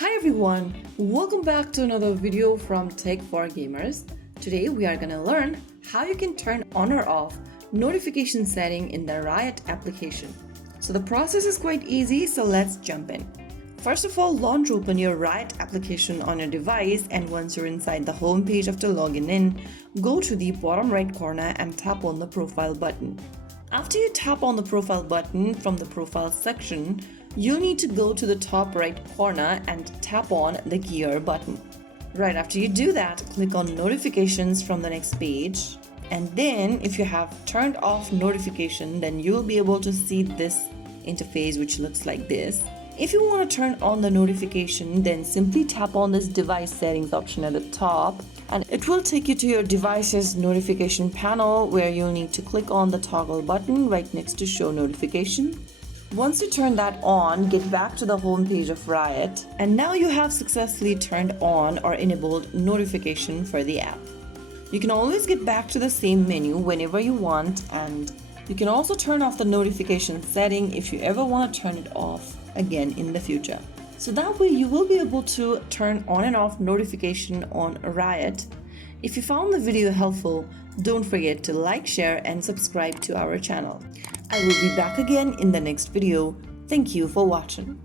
Hi everyone, welcome back to another video from Tech for Gamers. Today we are gonna learn how you can turn on or off notification setting in the Riot application. So the process is quite easy, so let's jump in. First of all, launch open your Riot application on your device, and once you're inside the home page after logging in, go to the bottom right corner and tap on the profile button. After you tap on the profile button from the profile section, you'll need to go to the top right corner and tap on the gear button. Right after you do that, click on notifications from the next page, and then if you have turned off notification, then you'll be able to see this interface which looks like this. If you want to turn on the notification, then simply tap on this device settings option at the top, and it will take you to your device's notification panel where you'll need to click on the toggle button right next to show notification. Once you turn that on, get back to the home page of Riot, and now you have successfully turned on or enabled notification for the app. You can always get back to the same menu whenever you want, and you can also turn off the notification setting if you ever want to turn it off again in the future. So that way you will be able to turn on and off notification on Riot. If you found the video helpful, don't forget to like, share and subscribe to our channel. I will be back again in the next video. Thank you for watching.